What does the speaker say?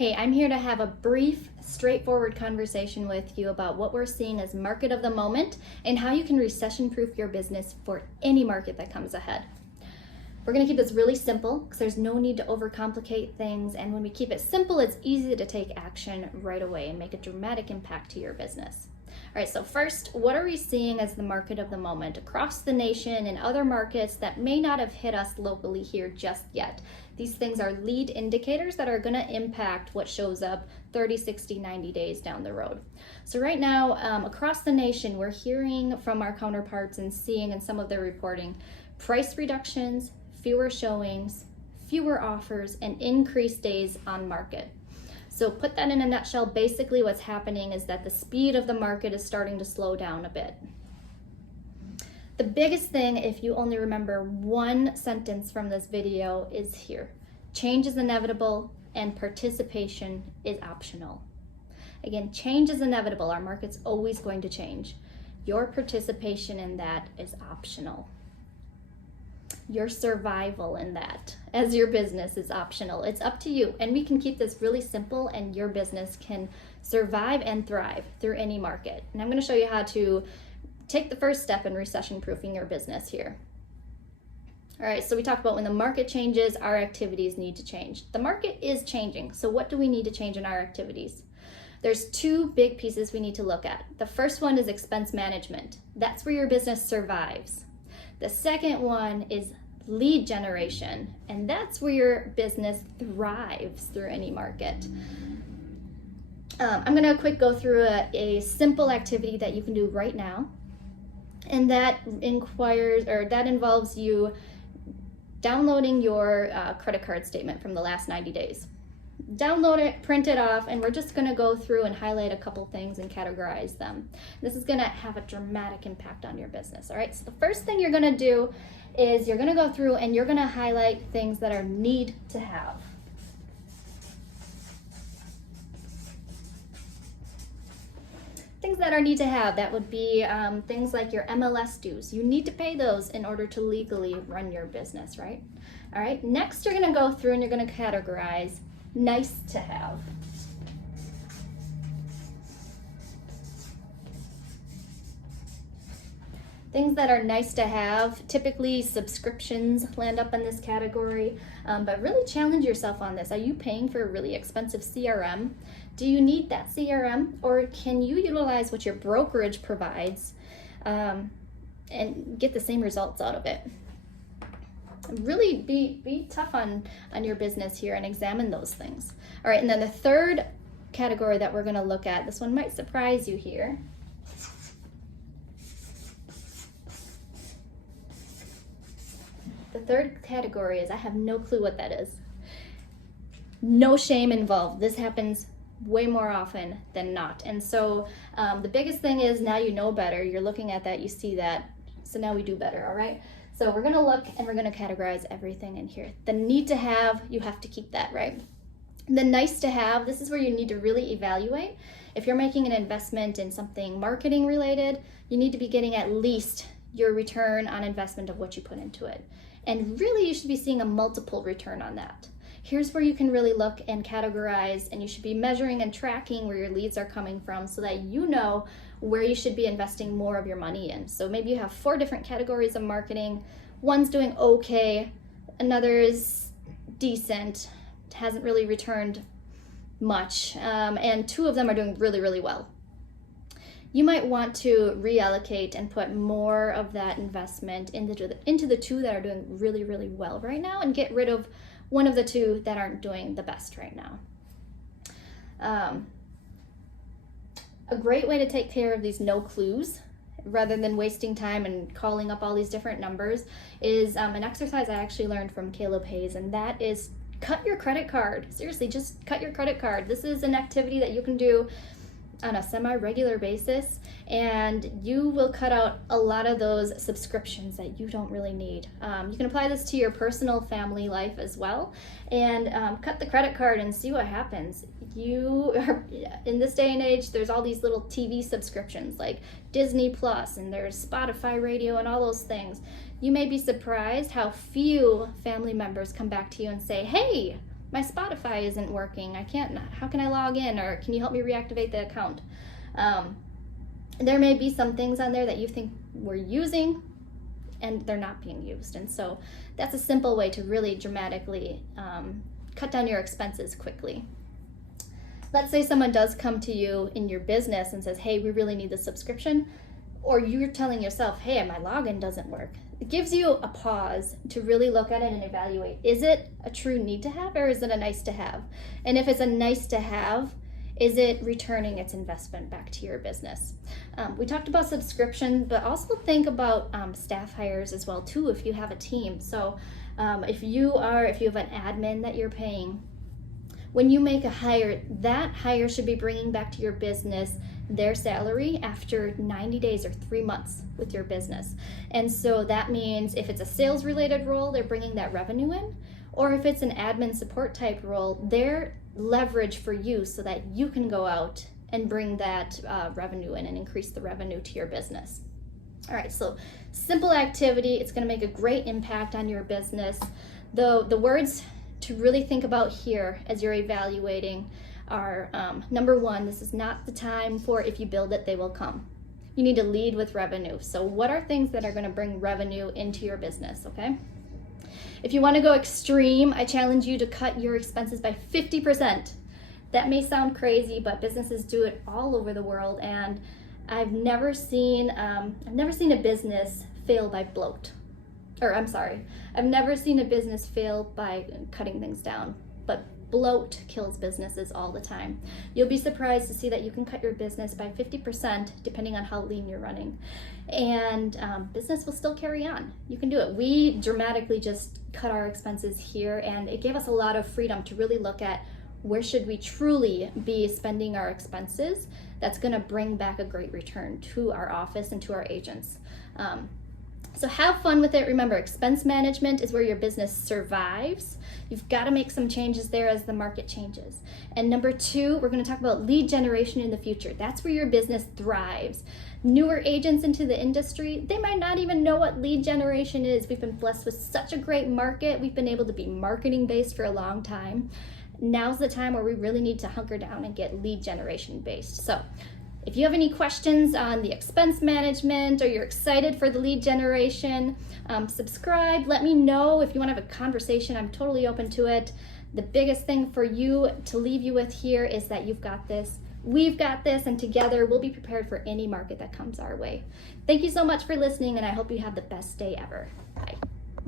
Hey, I'm here to have a brief, straightforward conversation with you about what we're seeing as market of the moment and how you can recession-proof your business for any market that comes ahead. We're going to keep this really simple because there's no need to overcomplicate things, and when we keep it simple, it's easy to take action right away and make a dramatic impact to your business. All right, so first, what are we seeing as the market of the moment across the nation and other markets that may not have hit us locally here just yet? These things are lead indicators that are going to impact what shows up 30, 60, 90 days down the road. So right now, across the nation, we're hearing from our counterparts and seeing in some of their reporting price reductions, fewer showings, fewer offers, and increased days on market. So put that in a nutshell, basically what's happening is that the speed of the market is starting to slow down a bit. The biggest thing, if you only remember one sentence from this video, is here. Change is inevitable and participation is optional. Again, change is inevitable. Our market's always going to change. Your participation in that is optional. Your survival in that as your business is optional. It's up to you, and we can keep this really simple and your business can survive and thrive through any market. And I'm going to show you how to take the first step in recession proofing your business here. All right, so we talked about when the market changes, our activities need to change. The market is changing, so what do we need to change in our activities? There's two big pieces we need to look at. The first one is expense management. That's where your business survives. The second one is lead generation, and that's where your business thrives through any market. I'm gonna quick go through a simple activity that you can do right now, and that involves you downloading your credit card statement from the last 90 days. Download it, print it off, and we're just gonna go through and highlight a couple things and categorize them. This is gonna have a dramatic impact on your business, all right? So the first thing you're gonna do is you're gonna go through and you're gonna highlight things that are need to have. Things that are need to have, that would be things like your MLS dues. You need to pay those in order to legally run your business, right? All right, next you're gonna go through and you're gonna categorize nice to have. Things that are nice to have, typically subscriptions land up in this category, but really challenge yourself on this. Are you paying for a really expensive CRM? Do you need that CRM, or can you utilize what your brokerage provides and get the same results out of it? Really be tough on your business here and examine those things. All right, and then the third category that we're gonna look at, this one might surprise you here. The third category is I have no clue what that is. No shame involved. This happens way more often than not. And so the biggest thing is now you know better. You're looking at that, you see that, so now we do better, all right? So we're gonna look and we're gonna categorize everything in here. The need to have, you have to keep that, right? The nice to have, this is where you need to really evaluate. If you're making an investment in something marketing related, you need to be getting at least your return on investment of what you put into it. And really you should be seeing a multiple return on that. Here's where you can really look and categorize, and you should be measuring and tracking where your leads are coming from so that you know where you should be investing more of your money in. So maybe you have 4 different categories of marketing. One's doing okay, another is decent, hasn't really returned much, and 2 of them are doing really, really well. You might want to reallocate and put more of that investment into the 2 that are doing really, really well right now, and get rid of one of the 2 that aren't doing the best right now. A great way to take care of these no clues, rather than wasting time and calling up all these different numbers, is an exercise I actually learned from Caleb Hayes, and that is cut your credit card. Seriously, just cut your credit card. This is an activity that you can do on a semi-regular basis, and you will cut out a lot of those subscriptions that you don't really need. You can apply this to your personal family life as well, and cut the credit card and see what happens. You are, in this day and age, there's all these little TV subscriptions like Disney Plus, and there's Spotify radio and all those things. You may be surprised how few family members come back to you and say, hey, My Spotify isn't working. How can I log in? Or can you help me reactivate the account? There may be some things on there that you think we're using and they're not being used. And so that's a simple way to really dramatically cut down your expenses quickly. Let's say someone does come to you in your business and says, hey, we really need the subscription. Or you're telling yourself, hey, my login doesn't work. It gives you a pause to really look at it and evaluate. Is it a true need to have, or is it a nice to have? And if it's a nice to have, is it returning its investment back to your business? We talked about subscription, but also think about staff hires as well too if you have a team. So if you have an admin that you're paying, when you make a hire, that hire should be bringing back to your business their salary after 90 days or 3 months with your business. And so that means if it's a sales related role, they're bringing that revenue in, or if it's an admin support type role, they're leverage for you so that you can go out and bring that revenue in and increase the revenue to your business. All right, so simple activity. It's going to make a great impact on your business. The words to really think about here as you're evaluating are number one, this is not the time for if you build it, they will come. You need to lead with revenue. So what are things that are going to bring revenue into your business, okay? If you want to go extreme, I challenge you to cut your expenses by 50%. That may sound crazy, but businesses do it all over the world, and I've never seen a business fail by bloat. I've never seen a business fail by cutting things down, but bloat kills businesses all the time. You'll be surprised to see that you can cut your business by 50% depending on how lean you're running, and business will still carry on. You can do it. We dramatically just cut our expenses here, and it gave us a lot of freedom to really look at where should we truly be spending our expenses that's going to bring back a great return to our office and to our agents. So have fun with it. Remember, expense management is where your business survives. You've got to make some changes there as the market changes. And number two, we're going to talk about lead generation in the future. That's where your business thrives. Newer agents into the industry, they might not even know what lead generation is. We've been blessed with such a great market. We've been able to be marketing based for a long time. Now's the time where we really need to hunker down and get lead generation based. So if you have any questions on the expense management or you're excited for the lead generation, subscribe. Let me know if you want to have a conversation. I'm totally open to it. The biggest thing for you to leave you with here is that you've got this, we've got this, and together we'll be prepared for any market that comes our way. Thank you so much for listening, and I hope you have the best day ever. Bye.